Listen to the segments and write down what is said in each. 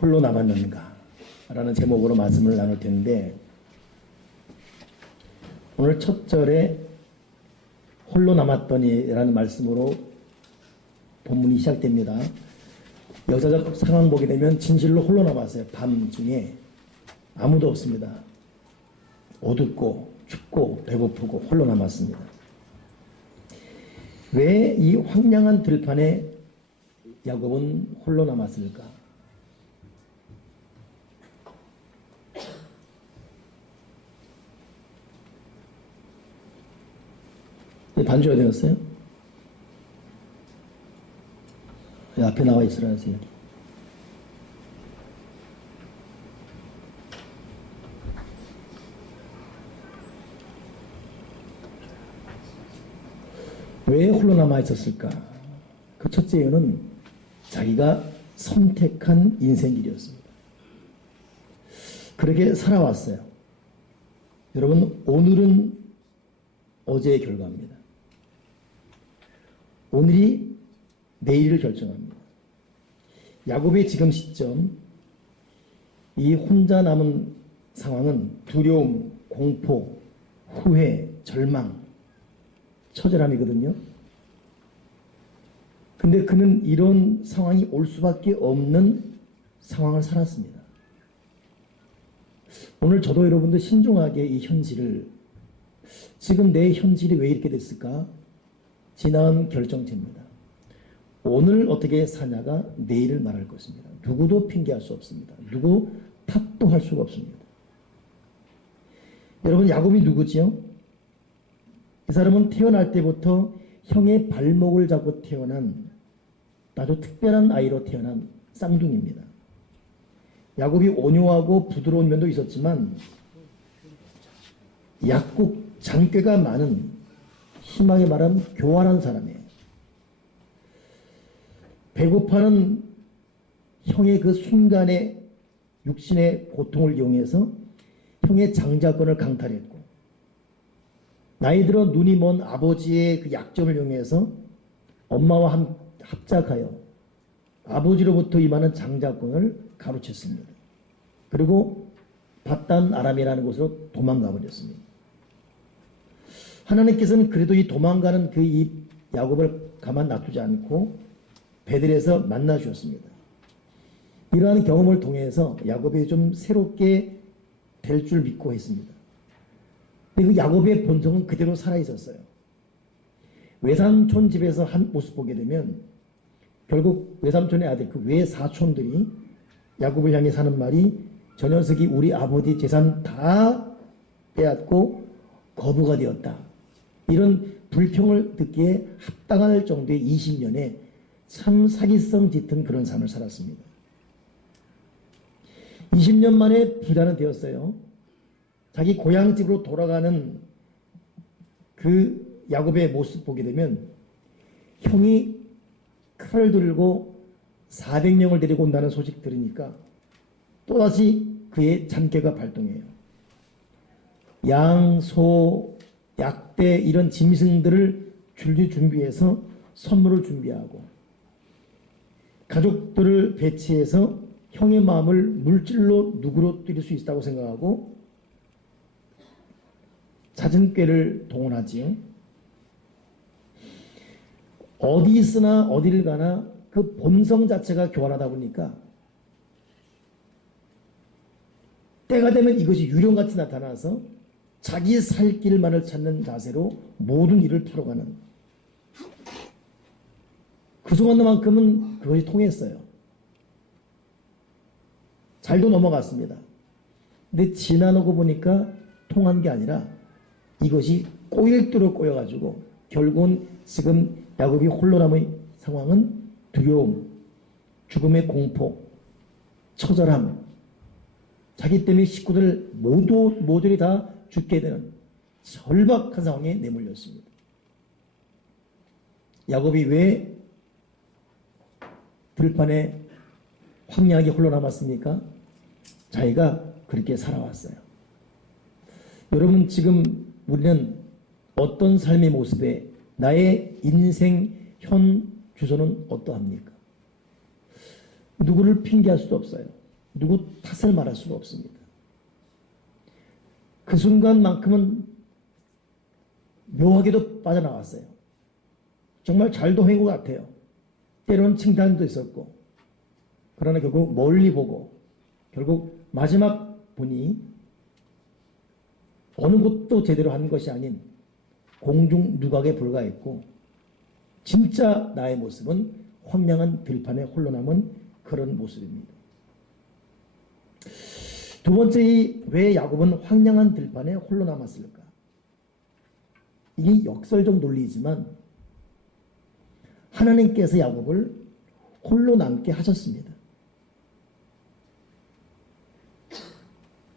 홀로 남았는가? 라는 제목으로 말씀을 나눌 텐데, 오늘 첫 절에 홀로 남았더니 라는 말씀으로 본문이 시작됩니다. 역사적 상황 보게 되면 진실로 홀로 남았어요. 밤중에 아무도 없습니다. 어둡고 춥고 배고프고 홀로 남았습니다. 왜 이 황량한 들판에 야곱은 홀로 남았을까? 반주 어디 갔어요? 앞에 나와 있으라 하세요. 왜 홀로 남아 있었을까? 그 첫째 이유는 자기가 선택한 인생길이었습니다. 그렇게 살아왔어요. 여러분, 오늘은 어제의 결과입니다. 오늘이 내일을 결정합니다. 야곱의 지금 시점, 이 혼자 남은 상황은 두려움, 공포, 후회, 절망, 처절함이거든요. 근데 그는 이런 상황이 올 수밖에 없는 상황을 살았습니다. 오늘 저도 여러분도 신중하게 이 현실을, 지금 내 현실이 왜 이렇게 됐을까? 지나온 결정체입니다. 오늘 어떻게 사냐가 내일을 말할 것입니다. 누구도 핑계할 수 없습니다. 누구 탓도 할 수가 없습니다. 여러분, 야곱이 누구지요? 이 사람은 태어날 때부터 형의 발목을 잡고 태어난 아주 특별한 아이로 태어난 쌍둥이입니다. 야곱이 온유하고 부드러운 면도 있었지만 약국 잔꾀가 많은, 심하게 말하면 교활한 사람이에요. 배고파는 형의 그 순간의 육신의 고통을 이용해서 형의 장자권을 강탈했고, 나이 들어 눈이 먼 아버지의 그 약점을 이용해서 엄마와 합작하여 아버지로부터 임하는 장자권을 가로챘습니다. 그리고 바단 아람이라는 곳으로 도망가 버렸습니다. 하나님께서는 그래도 이 도망가는 이 야곱을 가만 놔두지 않고 베들에서 만나 주셨습니다. 이러한 경험을 통해서 야곱이 좀 새롭게 될 줄 믿고 했습니다. 근데 그 야곱의 본성은 그대로 살아있었어요. 외삼촌 집에서 한 모습 보게 되면 결국 외삼촌의 아들, 그 외사촌들이 야곱을 향해 사는 말이, 저 녀석이 우리 아버지 재산 다 빼앗고 거부가 되었다. 이런 불평을 듣기에 합당할 정도의 20년에 참 사기성 짙은 그런 삶을 살았습니다. 20년 만에 부자는 되었어요. 자기 고향집으로 돌아가는 그 야곱의 모습 보게 되면 형이 칼을 들고 400명을 데리고 온다는 소식 들으니까 또다시 그의 잔꾀가 발동해요. 양, 소, 약대 이런 짐승들을 줄줄 준비해서 선물을 준비하고 가족들을 배치해서 형의 마음을 물질로 누그러뜨릴 수 있다고 생각하고 잦은 꾀를 동원하지요. 어디 있으나 어디를 가나 그 본성 자체가 교활하다 보니까 때가 되면 이것이 유령같이 나타나서 자기 살 길만을 찾는 자세로 모든 일을 풀어가는, 그 순간만큼은 그것이 통했어요. 잘도 넘어갔습니다. 근데 지나고 보니까 통한 게 아니라 이것이 꼬일도록 꼬여가지고 결국은 지금 야곱이 홀로 남은 상황은 두려움, 죽음의 공포, 처절함, 자기 때문에 식구들 모조리 다 죽게 되는 절박한 상황에 내몰렸습니다. 야곱이 왜 들판에 황량하게 홀로 남았습니까? 자기가 그렇게 살아왔어요. 여러분, 지금 우리는 어떤 삶의 모습에 나의 인생 현 주소는 어떠합니까? 누구를 핑계할 수도 없어요. 누구 탓을 말할 수가 없습니다. 그 순간만큼은 묘하게도 빠져나왔어요. 정말 잘도 한 것 같아요. 때로는 칭찬도 있었고, 그러나 결국 멀리 보고 결국 마지막 보니 어느 곳도 제대로 한 것이 아닌 공중 누각에 불과했고, 진짜 나의 모습은 황량한 들판에 홀로 남은 그런 모습입니다. 두 번째, 왜 야곱은 황량한 들판에 홀로 남았을까? 이게 역설적 논리이지만 하나님께서 야곱을 홀로 남게 하셨습니다.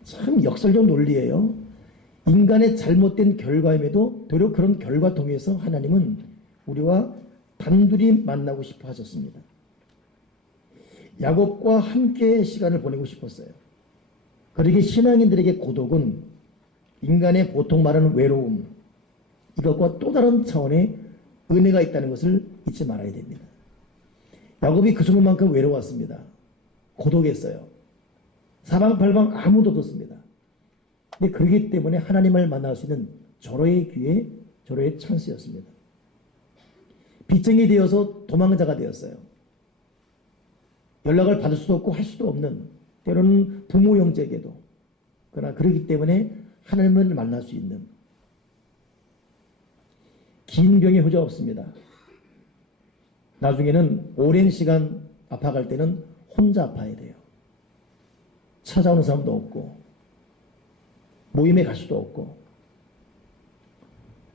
참 역설적 논리예요. 인간의 잘못된 결과임에도 도리어 그런 결과 통해서 하나님은 우리와 단둘이 만나고 싶어 하셨습니다. 야곱과 함께 시간을 보내고 싶었어요. 그러기에 신앙인들에게 고독은 인간의 보통 말하는 외로움, 이것과 또 다른 차원의 은혜가 있다는 것을 잊지 말아야 됩니다. 야곱이 그 순간만큼 외로웠습니다. 고독했어요. 사방팔방 아무도 없었습니다. 근데 그렇기 때문에 하나님을 만날 수 있는 절호의 기회, 절호의 찬스였습니다. 빚쟁이 되어서 도망자가 되었어요. 연락을 받을 수도 없고 할 수도 없는, 때로는 부모 형제에게도. 그러나 그렇기 때문에 하나님을 만날 수 있는, 긴 병에 효자 없습니다. 나중에는 오랜 시간 아파갈 때는 혼자 아파야 돼요. 찾아오는 사람도 없고 모임에 갈 수도 없고,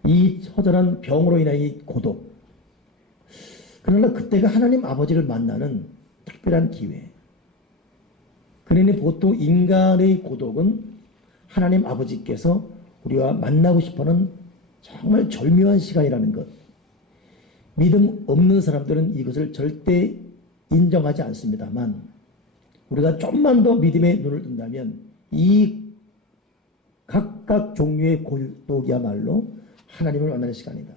이 처절한 병으로 인한 이 고독. 그러나 그때가 하나님 아버지를 만나는 특별한 기회. 그러니 보통 인간의 고독은 하나님 아버지께서 우리와 만나고 싶어하는 정말 절묘한 시간이라는 것. 믿음 없는 사람들은 이것을 절대 인정하지 않습니다만, 우리가 좀만 더 믿음의 눈을 뜬다면 이 각각 종류의 고독이야말로 하나님을 만나는 시간이다.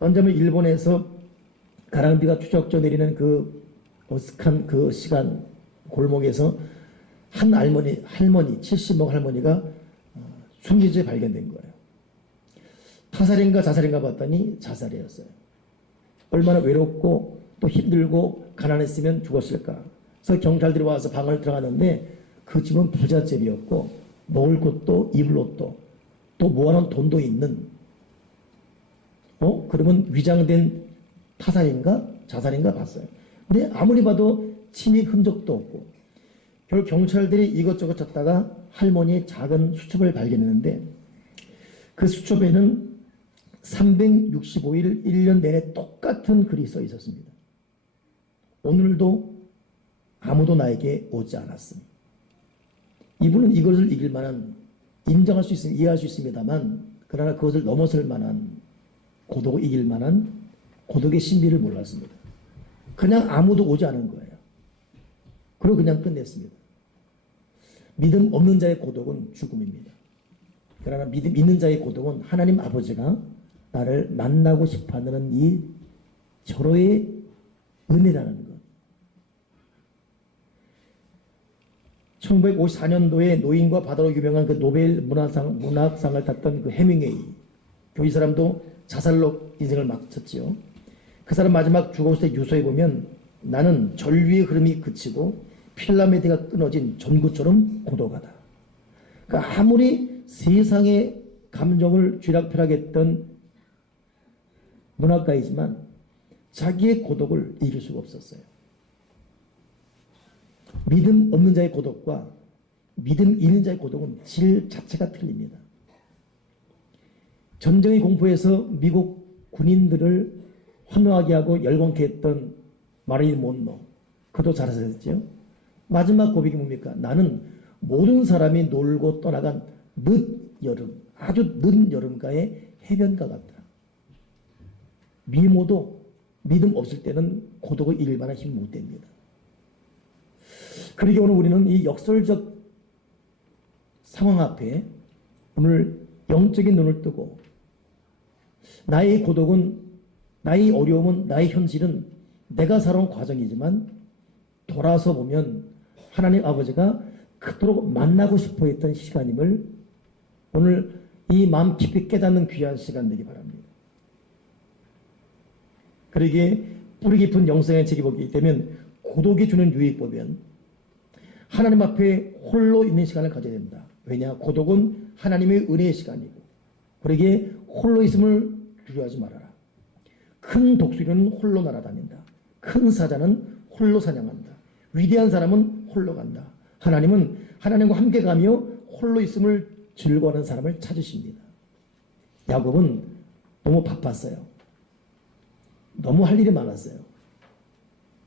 언제면 일본에서 가랑비가 추적져 내리는 그 어색한 그 시간, 골목에서 한 할머니 70먹 할머니가 숨진 채 발견된 거예요. 타살인가 자살인가 봤더니 자살이었어요. 얼마나 외롭고 또 힘들고 가난했으면 죽었을까. 그래서 경찰들이 와서 방을 들어가는데 그 집은 부잣집이었고 먹을 것도 입을 옷도 또 모아놓은 돈도 있는, 그러면 위장된 타살인가 자살인가 봤어요. 근데 아무리 봐도 침입 흔적도 없고, 결국 경찰들이 이것저것 찾다가 할머니의 작은 수첩을 발견했는데 그 수첩에는 365일 1년 내내 똑같은 글이 써 있었습니다. 오늘도 아무도 나에게 오지 않았음. 이분은 이것을 이길 만한, 인정할 수 있으면 이해할 수 있습니다만, 그러나 그것을 넘어설 만한, 고독을 이길 만한 고독의 신비를 몰랐습니다. 그냥 아무도 오지 않은 거예요. 그리고 그냥 끝냈습니다. 믿음 없는 자의 고독은 죽음입니다. 그러나 믿음 있는 자의 고독은 하나님 아버지가 나를 만나고 싶어하는 이 절호의 은혜라는 것. 1954년도에 노인과 바다로 유명한 그 노벨 문학상을 탔던 그 해밍웨이. 이 사람도 자살로 인생을 마쳤지요. 그 사람 마지막 죽었을 때 유서에 보면 나는 전류의 흐름이 그치고 필라멘트가 끊어진 전구처럼 고독하다. 그러니까 아무리 세상의 감정을 쥐락펴락했던 문학가이지만 자기의 고독을 이길 수가 없었어요. 믿음 없는 자의 고독과 믿음 있는 자의 고독은 질 자체가 틀립니다. 전쟁의 공포에서 미국 군인들을 환호하게 하고 열광케 했던 마릴린 먼로, 그도 자살했죠. 마지막 고백이 뭡니까? 나는 모든 사람이 놀고 떠나간 늦여름, 아주 늦은 여름가의 해변가 같다. 미모도 믿음 없을 때는 고독을 이길 만한 힘이 못 됩니다. 그러기에 오늘 우리는 이 역설적 상황 앞에 오늘 영적인 눈을 뜨고, 나의 고독은, 나의 어려움은, 나의 현실은 내가 살아온 과정이지만 돌아서 보면 하나님 아버지가 그토록 만나고 싶어 했던 시간임을 오늘 이 마음 깊이 깨닫는 귀한 시간 되기 바랍니다. 그러기에 뿌리 깊은 영성의 책이 보기 때문에 고독이 주는 유익보면 하나님 앞에 홀로 있는 시간을 가져야 된다. 왜냐? 고독은 하나님의 은혜의 시간이고 그러기에 홀로 있음을 두려워하지 말아라. 큰 독수리는 홀로 날아다닌다. 큰 사자는 홀로 사냥한다. 위대한 사람은 홀로 간다. 하나님은 하나님과 함께 가며 홀로 있음을 즐거워하는 사람을 찾으십니다. 야곱은 너무 바빴어요. 너무 할 일이 많았어요.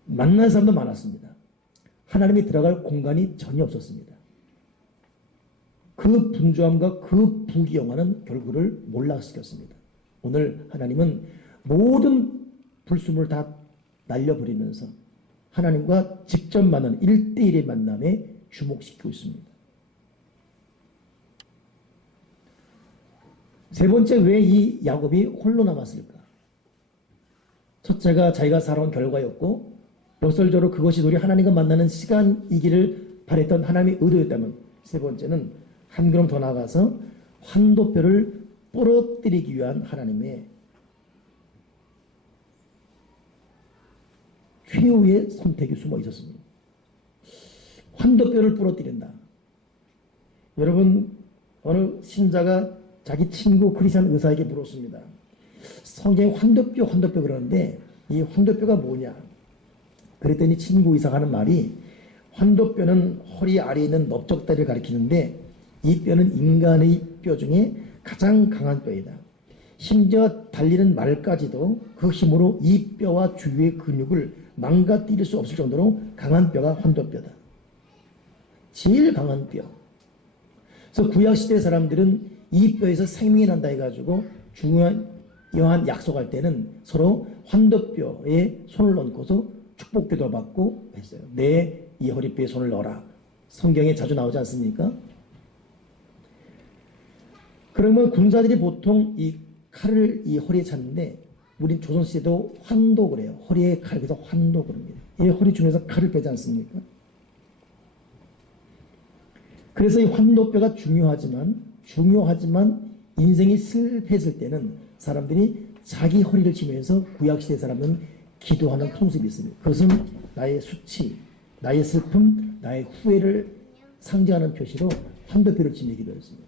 만날 사람도 많았습니다. 하나님이 들어갈 공간이 전혀 없었습니다. 그 분주함과 그 부귀영화는 결국을 몰락시켰습니다. 오늘 하나님은 모든 불순물을 다 날려버리면서 하나님과 직접 만나는 1대1의 만남에 주목시키고 있습니다. 세 번째, 왜 이 야곱이 홀로 남았을까? 첫째가 자기가 살아온 결과였고 역설적으로 그것이 우리 하나님과 만나는 시간이기를 바랬던 하나님의 의도였다면, 세 번째는 한 걸음 더 나아가서 환도뼈를 부러뜨리기 위한 하나님의 최후의 선택이 숨어 있었습니다. 환도뼈를 부러뜨린다. 여러분, 어느 신자가 자기 친구 크리스찬 의사에게 물었습니다. 성경에 환도뼈 그러는데 이 환도뼈가 뭐냐? 그랬더니 친구 의사가 하는 말이, 환도뼈는 허리 아래에 있는 넓적다리를 가리키는데 이 뼈는 인간의 뼈 중에 가장 강한 뼈이다. 심지어 달리는 말까지도 그 힘으로 이 뼈와 주위의 근육을 망가뜨릴 수 없을 정도로 강한 뼈가 환도뼈다. 제일 강한 뼈. 그래서 구약시대 사람들은 이 뼈에서 생명이 난다 해가지고 중요한 약속할 때는 서로 환도뼈에 손을 얹고서 축복기도 받고 했어요. 내 이 허리뼈에 손을 넣어라. 성경에 자주 나오지 않습니까? 그러면 군사들이 보통 이 칼을 이 허리에 찼는데, 우린 조선시대도 환도 그래요. 허리에 칼, 그래서 환도 그럽니다. 이 허리 중에서 칼을 빼지 않습니까? 그래서 이 환도뼈가 중요하지만 인생이 슬퍼했을 때는 사람들이 자기 허리를 치면서 구약시대 사람은 기도하는 통습이 있습니다. 그것은 나의 수치, 나의 슬픔, 나의 후회를 상징하는 표시로 환도뼈를 치며 기도했습니다.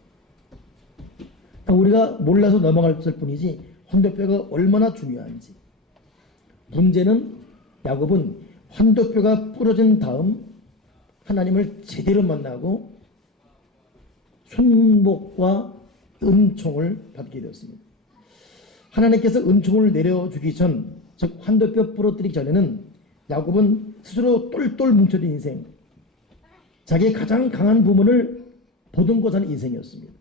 그러니까 우리가 몰라서 넘어갔을 뿐이지 환도뼈가 얼마나 중요한지. 문제는 야곱은 환도뼈가 부러진 다음 하나님을 제대로 만나고 순복과 은총을 받게 되었습니다. 하나님께서 은총을 내려주기 전, 즉 환도뼈 부러뜨리기 전에는 야곱은 스스로 똘똘 뭉쳐진 인생, 자기의 가장 강한 부분을 보듬고 사는 인생이었습니다.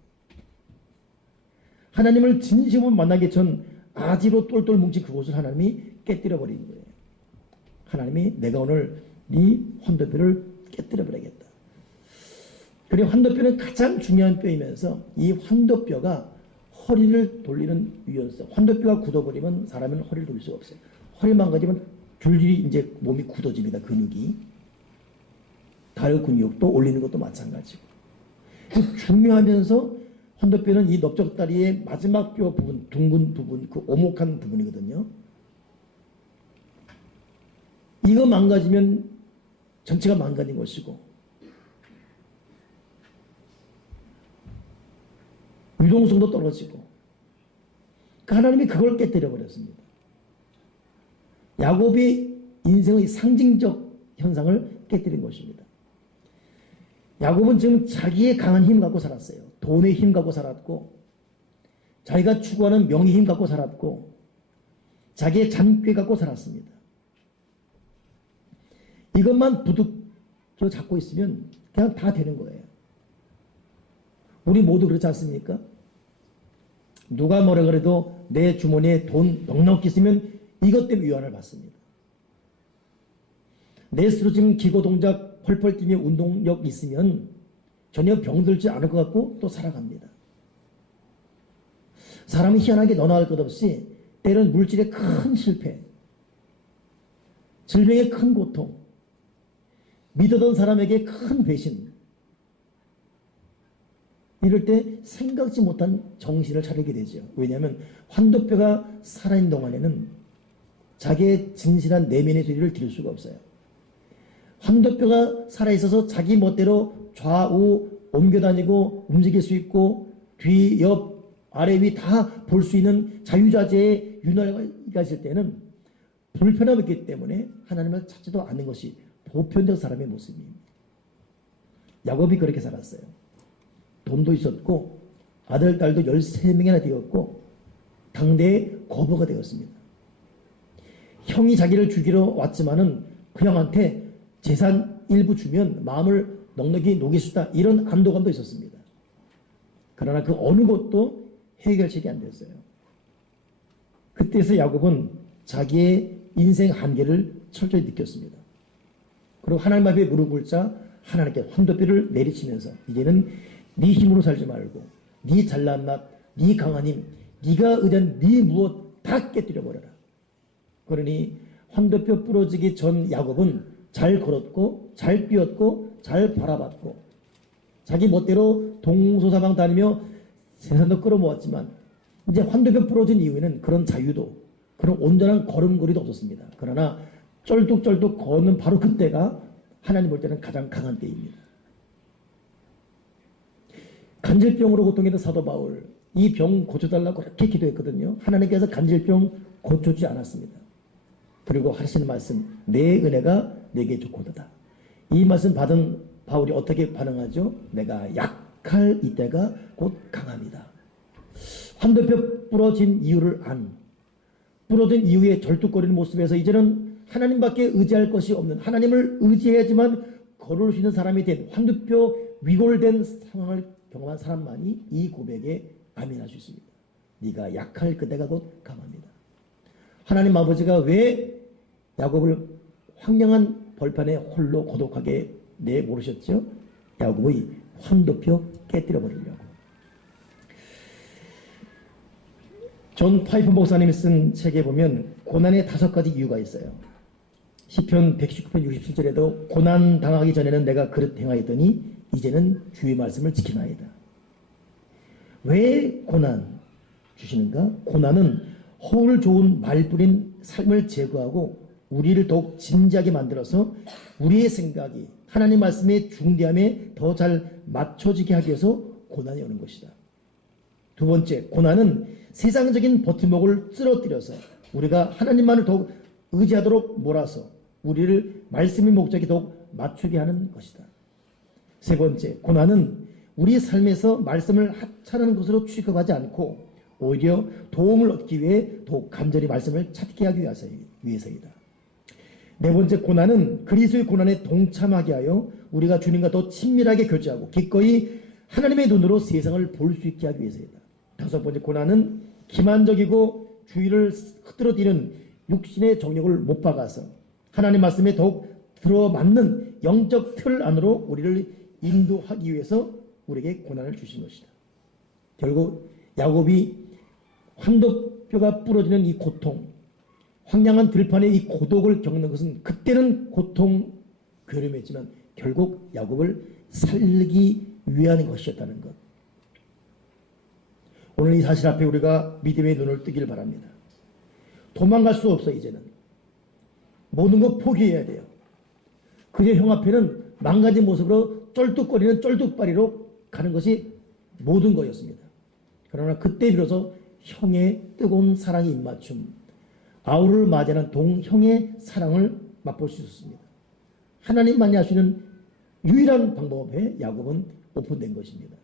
하나님을 진심으로 만나기 전 아지로 똘똘 뭉친 그곳을 하나님이 깨뜨려 버린 거예요. 하나님이 내가 오늘 네 환도뼈를 깨뜨려 버리겠다. 그리고 환도뼈는 가장 중요한 뼈이면서 이 환도뼈가 허리를 돌리는 유연성. 환도뼈가 굳어버리면 사람은 허리를 돌릴 수가 없어요. 허리 망가지면 줄줄이 이제 몸이 굳어집니다. 근육이. 다리 근육도 올리는 것도 마찬가지고. 중요하면서 환도뼈는 이 넓적다리의 마지막 뼈 부분, 둥근 부분, 그 오목한 부분이거든요. 이거 망가지면 전체가 망가진 것이고, 유동성도 떨어지고, 하나님이 그걸 깨뜨려 버렸습니다. 야곱이 인생의 상징적 현상을 깨뜨린 것입니다. 야곱은 지금 자기의 강한 힘 갖고 살았어요. 돈의 힘 갖고 살았고, 자기가 추구하는 명의 힘 갖고 살았고, 자기의 잔꾀 갖고 살았습니다. 이것만 부둥켜 잡고 있으면 그냥 다 되는 거예요. 우리 모두 그렇지 않습니까? 누가 뭐라 그래도 내 주머니에 돈 넉넉히 있으면 이것 때문에 위안을 받습니다. 내 스스로 지금 기고 동작 펄펄 뛰며 운동력 있으면 전혀 병들지 않을 것 같고 또 살아갑니다. 사람은 희한하게 너나 할 것 없이 때로는 물질의 큰 실패, 질병의 큰 고통, 믿었던 사람에게 큰 배신. 이럴 때 생각지 못한 정신을 차리게 되죠. 왜냐하면 환도뼈가 살아있는 동안에는 자기의 진실한 내면의 소리를 들을 수가 없어요. 환도뼈가 살아있어서 자기 멋대로 좌우 옮겨다니고 움직일 수 있고 뒤, 옆, 아래, 위 다 볼 수 있는 자유자재의 윤활유가 있을 때는 불편함이 있기 때문에 하나님을 찾지도 않는 것이 보편적 사람의 모습입니다. 야곱이 그렇게 살았어요. 돈도 있었고 아들, 딸도 13명이나 되었고 당대의 거부가 되었습니다. 형이 자기를 죽이러 왔지만은 그 형한테 재산 일부 주면 마음을 넉넉히 녹일 수 있다. 이런 안도감도 있었습니다. 그러나 그 어느 것도 해결책이 안 됐어요. 그때서 야곱은 자기의 인생 한계를 철저히 느꼈습니다. 그리고 하나님 앞에 무릎 꿇자 하나님께 환도뼈를 내리치면서 이제는 네 힘으로 살지 말고 네 잘난 맛, 네 강한 힘, 네가 의지한 네 무엇 다 깨뜨려버려라. 그러니 환도뼈 부러지기 전 야곱은 잘 걸었고 잘 뛰었고 잘 바라봤고 자기 멋대로 동서사방 다니며 생산도 끌어모았지만 이제 환도뼈 부러진 이후에는 그런 자유도 그런 온전한 걸음걸이도 없었습니다. 그러나 쩔뚝쩔뚝 걷는 바로 그때가 하나님 볼 때는 가장 강한 때입니다. 간질병으로 고통했던 사도 바울, 이 병 고쳐달라고 그렇게 기도했거든요. 하나님께서 간질병 고쳐주지 않았습니다. 그리고 하시는 말씀, 내 은혜가 내게 좋고도다. 이 말씀 받은 바울이 어떻게 반응하죠? 내가 약할 이때가 곧 강합니다. 환도뼈 부러진 이유를 부러진 이후에 절뚝거리는 모습에서 이제는 하나님밖에 의지할 것이 없는, 하나님을 의지해야지만 걸을 수 있는 사람이 된, 환도뼈 위골된 상황을 경험한 사람만이 이 고백에 아멘할 수 있습니다. 네가 약할 그때가 곧 강합니다. 하나님 아버지가 왜 야곱을 황량한 벌판에 홀로 고독하게 내모르셨죠? 야곱의 환도뼈 깨뜨려 버리려고. 존 파이프 목사님이 쓴 책에 보면 고난의 5가지 이유가 있어요. 시편 119편 67절에도 고난 당하기 전에는 내가 그릇 행하였더니 이제는 주의 말씀을 지키나이다. 왜 고난 주시는가? 고난은 허울 좋은 말뿐인 삶을 제거하고 우리를 더욱 진지하게 만들어서 우리의 생각이 하나님 말씀의 중대함에 더 잘 맞춰지게 하기 위해서 고난이 오는 것이다. 두 번째, 고난은 세상적인 버팀목을 쓰러뜨려서 우리가 하나님만을 더욱 의지하도록 몰아서 우리를 말씀의 목적에 더욱 맞추게 하는 것이다. 세 번째, 고난은 우리 삶에서 말씀을 하찮은 것으로 취급하지 않고 오히려 도움을 얻기 위해 더욱 간절히 말씀을 찾게 하기 위해서이다. 네 번째, 고난은 그리스도의 고난에 동참하게 하여 우리가 주님과 더 친밀하게 교제하고 기꺼이 하나님의 눈으로 세상을 볼 수 있게 하기 위해서이다. 다섯 번째, 고난은 기만적이고 주의를 흐트러뜨리는 육신의 정욕을 못 박아서 하나님 말씀에 더욱 들어맞는 영적 틀 안으로 우리를 인도하기 위해서 우리에게 고난을 주신 것이다. 결국 야곱이 환도뼈가 부러지는 이 고통, 황량한 들판의 이 고독을 겪는 것은 그때는 고통, 괴로움이었지만 결국 야곱을 살리기 위한 것이었다는 것. 오늘 이 사실 앞에 우리가 믿음의 눈을 뜨길 바랍니다. 도망갈 수 없어. 이제는 모든 것 포기해야 돼요. 그저 형 앞에는 망가진 모습으로 쩔뚝거리는 쩔뚝발이로 가는 것이 모든 거였습니다. 그러나 그때 비로소 형의 뜨거운 사랑의 입맞춤, 아우를 맞이하는 동형의 사랑을 맛볼 수 있었습니다. 하나님만이 할 수 있는 유일한 방법에 야곱은 오픈된 것입니다.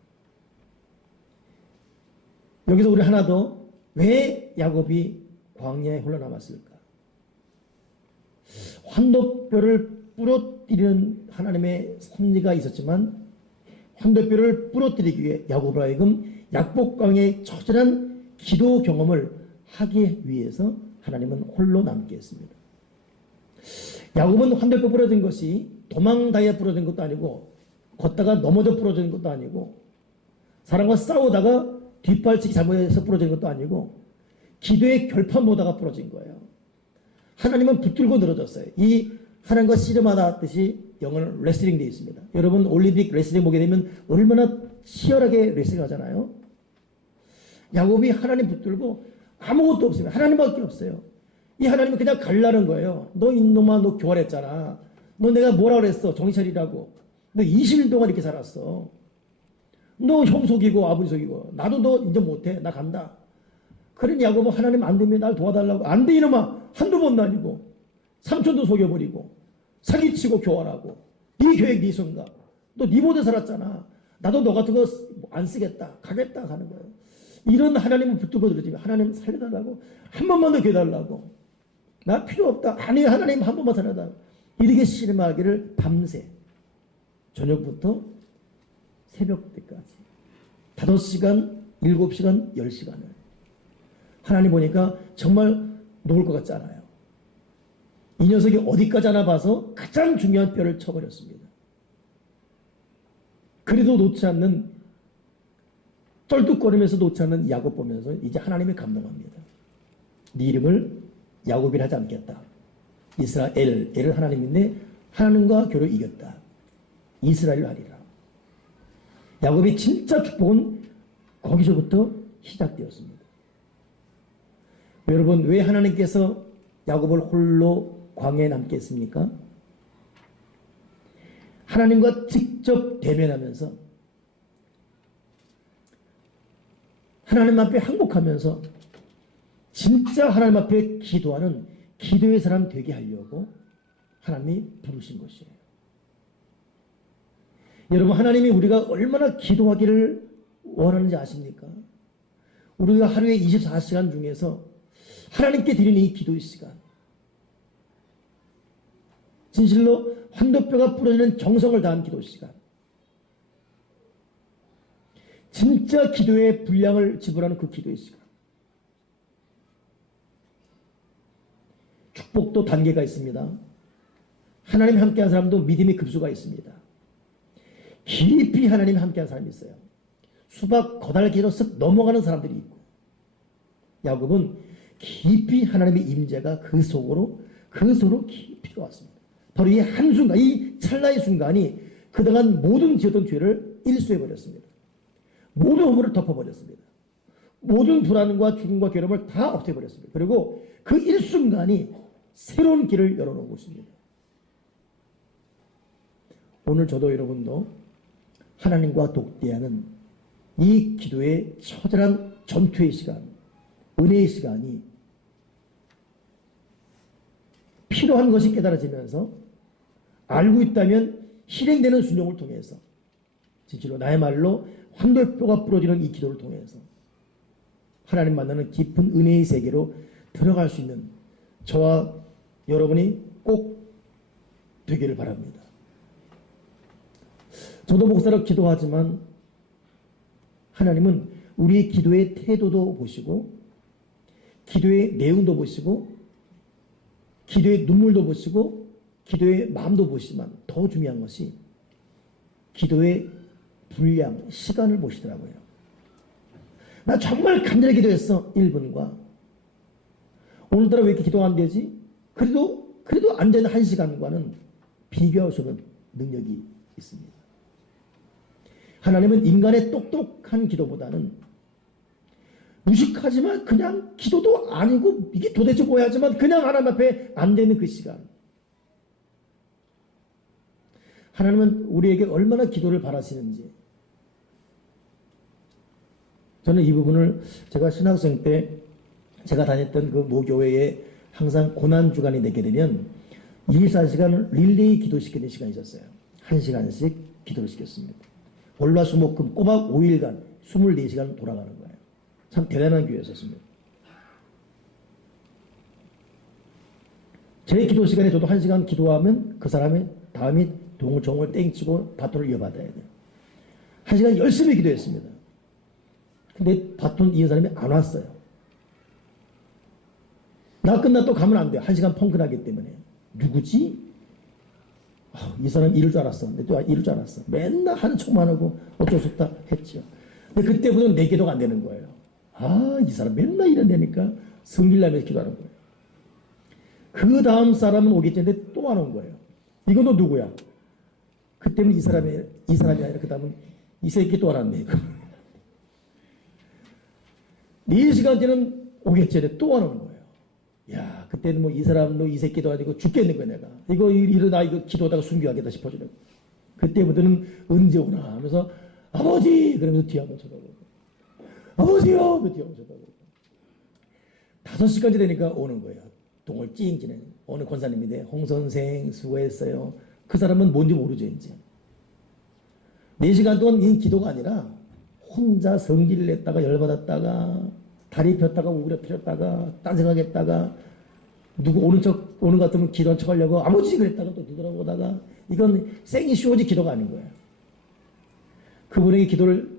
여기서 우리 하나 더, 왜 야곱이 광야에 홀로 남았을까? 환도뼈를 부러뜨리는 하나님의 섭리가 있었지만 환도뼈를 부러뜨리기 위해 야곱으로 하여금 약복강의 처절한 기도 경험을 하기 위해서 하나님은 홀로 남게 했습니다. 야곱은 환도뼈 부러진 것이 도망다해 부러진 것도 아니고 걷다가 넘어져 부러진 것도 아니고 사람과 싸우다가 뒷발치기 잘못해서 부러진 것도 아니고 기도의 결판 보다가 부러진 거예요. 하나님은 붙들고 늘어졌어요. 이 하나님과 씨름하다 뜻이 영어는 레슬링 되어 있습니다. 여러분 올림픽 레슬링 보게 되면 얼마나 치열하게 레슬링 하잖아요. 야곱이 하나님 붙들고 아무것도 없습니다. 하나님밖에 없어요. 이 하나님은 그냥 갈라는 거예요. 너 이놈아, 너 교활했잖아. 너 내가 뭐라 그랬어? 정신 차리라고. 너 20일 동안 이렇게 살았어. 너 형 속이고 아버지 속이고. 나도 너 인정 못해. 나 간다. 그런 야곱은 하나님 안 되면 날 도와달라고. 안 돼 이놈아. 한두 번도 아니고. 삼촌도 속여버리고. 사기치고 교활하고. 네 계획 네 생각. 너 네 모델 살았잖아. 나도 너 같은 거 안 쓰겠다. 가겠다 하는 거예요. 이런 하나님을 붙들고 들어지면 하나님 살려달라고. 한 번만 더 기다리라고. 나 필요 없다. 아니 하나님 한 번만 살려달라고. 이렇게 씨름하기를 밤새. 저녁부터 새벽 때까지 5시간, 7시간, 10시간을 하나님 보니까 정말 놓을 것 같지 않아요. 이 녀석이 어디까지 하나 봐서 가장 중요한 뼈를 쳐버렸습니다. 그래도 놓지 않는, 쩔뚝거리면서 놓지 않는 야곱 보면서 이제 하나님이 감동합니다. 네 이름을 야곱이라 하지 않겠다. 이스라엘, 엘은 하나님인데 하나님과 교를 이겼다. 이스라엘로 하리라. 야곱의 진짜 축복은 거기서부터 시작되었습니다. 여러분 왜 하나님께서 야곱을 홀로 광야에 남게 했습니까? 하나님과 직접 대면하면서 하나님 앞에 항복하면서 진짜 하나님 앞에 기도하는 기도의 사람 되게 하려고 하나님이 부르신 것이에요. 여러분 하나님이 우리가 얼마나 기도하기를 원하는지 아십니까? 우리가 하루에 24시간 중에서 하나님께 드리는 이 기도의 시간, 진실로 환도뼈가 부러지는 정성을 다한 기도 시간, 진짜 기도의 분량을 지불하는 그 기도의 시간. 축복도 단계가 있습니다. 하나님 함께한 사람도 믿음의 급수가 있습니다. 깊이 하나님 함께한 사람이 있어요. 수박 거달기로 쓱 넘어가는 사람들이 있고, 야곱은 깊이 하나님의 임재가 그 속으로 깊이 들어왔습니다. 바로 이 한순간, 이 찰나의 순간이 그동안 모든 지었던 죄를 일수해버렸습니다. 모든 허물을 덮어버렸습니다. 모든 불안과 죽음과 괴로움을 다 없애버렸습니다. 그리고 그 일순간이 새로운 길을 열어놓은 것입니다. 오늘 저도 여러분도 하나님과 독대하는 이 기도의 처절한 전투의 시간, 은혜의 시간이 필요한 것이 깨달아지면서 알고 있다면 실행되는 순종을 통해서 진실로 나의 말로 환도뼈가 부러지는 이 기도를 통해서 하나님 만나는 깊은 은혜의 세계로 들어갈 수 있는 저와 여러분이 꼭 되기를 바랍니다. 저도 목사로 기도하지만 하나님은 우리의 기도의 태도도 보시고 기도의 내용도 보시고 기도의 눈물도 보시고 기도의 마음도 보시지만 더 중요한 것이 기도의 분량, 시간을 보시더라고요. 나 정말 간절히 기도했어. 1분과. 오늘따라 왜 이렇게 기도가 안 되지? 그래도 안 되는 1시간과는 비교할 수 없는 능력이 있습니다. 하나님은 인간의 똑똑한 기도보다는 무식하지만 그냥 기도도 아니고 이게 도대체 뭐야 하지만 그냥 하나님 앞에 안 되는 그 시간. 하나님은 우리에게 얼마나 기도를 바라시는지. 저는 이 부분을 제가 신학생 때 제가 다녔던 그 모교회에 항상 고난주간이 되게 되면 24시간 릴레이 기도시키는 시간이 있었어요. 1시간씩 기도를 시켰습니다. 월화수목금 꼬박 5일간 24시간 돌아가는 거예요. 참 대단한 교회였었습니다. 제 기도 시간에 저도 1시간 기도하면 그 사람의 다음이 종을 땡치고 바톤을 이어받아야 돼요. 1시간 열심히 기도했습니다. 근데 바톤 이은 사람이 안 왔어요. 나 끝나 또 가면 안 돼요. 1시간 펑크나기 때문에. 누구지? 이 사람 이럴 줄 알았어. 근데 또 이럴 줄 알았어. 맨날 하는 척만 하고 어쩔 수 없다 했죠. 근데 그때부터는 내 기도가 안 되는 거예요. 이 사람 맨날 이런다니까 성질나면서 기도하는 거예요. 그 다음 사람은 오겠지. 근데 또 안 온 거예요. 이건 너 누구야? 그때는 이 사람이 아니라 그 다음은 이 새끼 또 안 왔네. 이거. 4시간째는 오겠지. 또 안 오는 거예요. 야, 그때는 뭐 이 사람도 이 새끼도 아니고 죽겠는 거야, 내가. 이거 이러다 이거 기도하다가 순교하겠다 싶어지는 거예요. 그때부터는 언제 오나 하면서 아버지! 그러면서 뒤에 한번 쳐다보고. 아버지요! 그 뒤에 한번 쳐다보고. 5시간째 되니까 오는 거예요. 동을 찡찡해. 어느 권사님인데, 홍 선생 수고했어요. 그 사람은 뭔지 모르죠, 이제. 4시간 동안 이 기도가 아니라 혼자 성질을 냈다가 열받았다가 다리 폈다가 우그려 펴렸다가 딴 생각했다가 누구 오는 것 같으면 기도한 척 하려고 아버지 그랬다가 또 뒤돌아보다가 이건 생이 쉬워지 기도가 아닌 거예요. 그분에게 기도를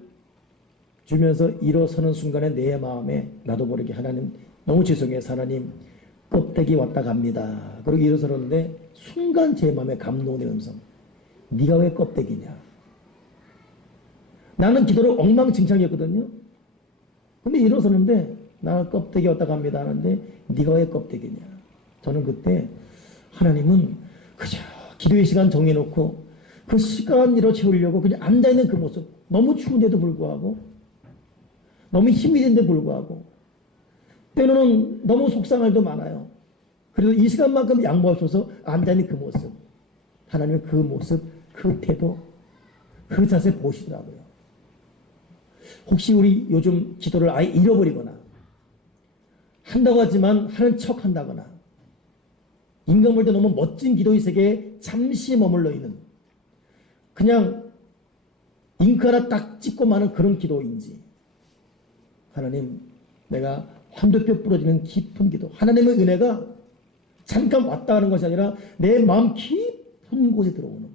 주면서 일어서는 순간에 내 마음에 나도 모르게 하나님 너무 죄송해요. 하나님 껍데기 왔다 갑니다. 그러고 일어서는데 순간 제 마음에 감동된 음성. 네가 왜 껍데기냐. 나는 기도를 엉망진창이었거든요. 근데 일어서는데 나 껍데기 왔다 갑니다 하는데 네가 왜 껍데기냐. 저는 그때 하나님은 그저 기도의 시간 정해놓고 그 시간으로 채우려고 그냥 앉아있는 그 모습 너무 추운데도 불구하고 너무 힘이 든데도 불구하고 때로는 너무 속상할 때도 많아요. 그래도 이 시간만큼 양보하셔서 앉아있는 그 모습 하나님은 그 모습 그 태도 그 자세 보시더라고요. 혹시 우리 요즘 기도를 아예 잃어버리거나 한다고 하지만 하는 척 한다거나 인간 볼 때 너무 멋진 기도의 세계에 잠시 머물러 있는 그냥 잉크 하나 딱 찍고 마는 그런 기도인지 하나님 내가 환도뼈 부러지는 깊은 기도 하나님의 은혜가 잠깐 왔다 하는 것이 아니라 내 마음 깊은 곳에 들어오는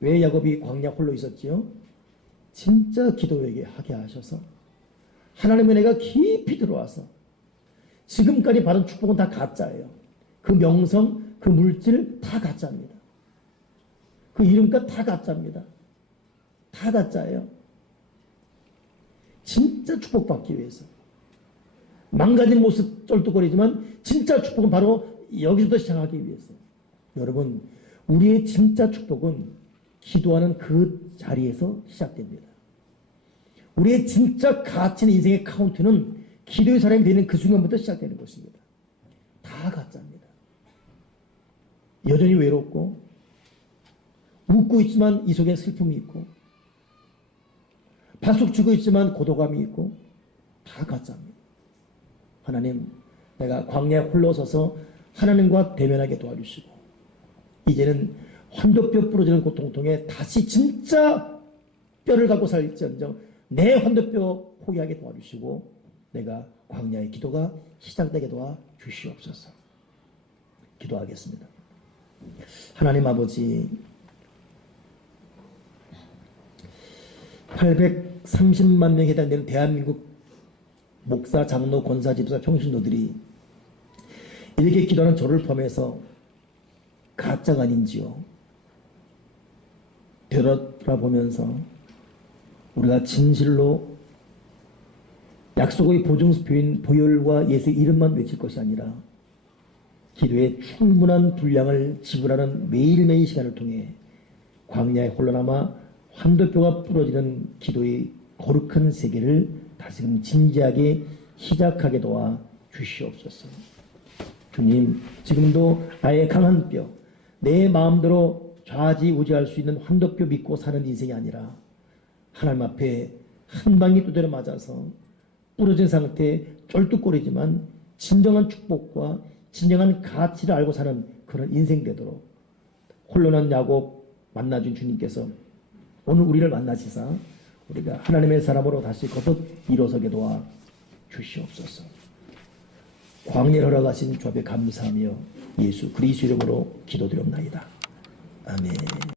왜 야곱이 광야 홀로 있었지요? 진짜 기도에게 하게 하셔서 하나님의 은혜가 깊이 들어와서 지금까지 받은 축복은 다 가짜예요. 그 명성, 그 물질 다 가짜입니다. 그 이름값 다 가짜입니다. 다 가짜예요. 진짜 축복받기 위해서. 망가진 모습 쩔뚝거리지만 진짜 축복은 바로 여기서부터 시작하기 위해서. 여러분, 우리의 진짜 축복은 기도하는 그 자리에서 시작됩니다. 우리의 진짜 가치 있는 인생의 카운트는 기도의 사람이 되는 그 순간부터 시작되는 것입니다. 다 가짜입니다. 여전히 외롭고 웃고 있지만 이 속에 슬픔이 있고 발속 주고 있지만 고독감이 있고 다 가짜입니다. 하나님 내가 광야에 홀로 서서 하나님과 대면하게 도와주시고 이제는 환도뼈 부러지는 고통통에 다시 진짜 뼈를 갖고 살지언정 내 환도뼈 포기하게 도와주시고 내가 광야의 기도가 시작되게 도와주시옵소서. 기도하겠습니다. 하나님 아버지 830만 명에 해당되는 대한민국 목사, 장로, 권사, 지도자, 평신도들이 이렇게 기도하는 저를 포함해서 가짜가 아닌지요. 되돌아보면서 우리가 진실로 약속의 보증수표인 보혈과 예수의 이름만 외칠 것이 아니라 기도에 충분한 분량을 지불하는 매일매일 시간을 통해 광야에 홀로 남아 환도뼈가 부러지는 기도의 거룩한 세계를 다시금 진지하게 시작하게 도와 주시옵소서. 주님, 지금도 나의 강한 뼈, 내 마음대로 좌지우지할 수 있는 환도뼈 믿고 사는 인생이 아니라 하나님 앞에 한 방이 두드려 맞아서 부러진 상태에 쫄뚝거리지만 진정한 축복과 진정한 가치를 알고 사는 그런 인생 되도록 홀로난 야곱 만나준 주님께서 오늘 우리를 만나시사 우리가 하나님의 사람으로 다시 거듭 일어서게 도와 주시옵소서. 광야를 허락하신 주 앞에 감사하며 예수 그리스도 이름으로 기도드렸나이다. 아멘.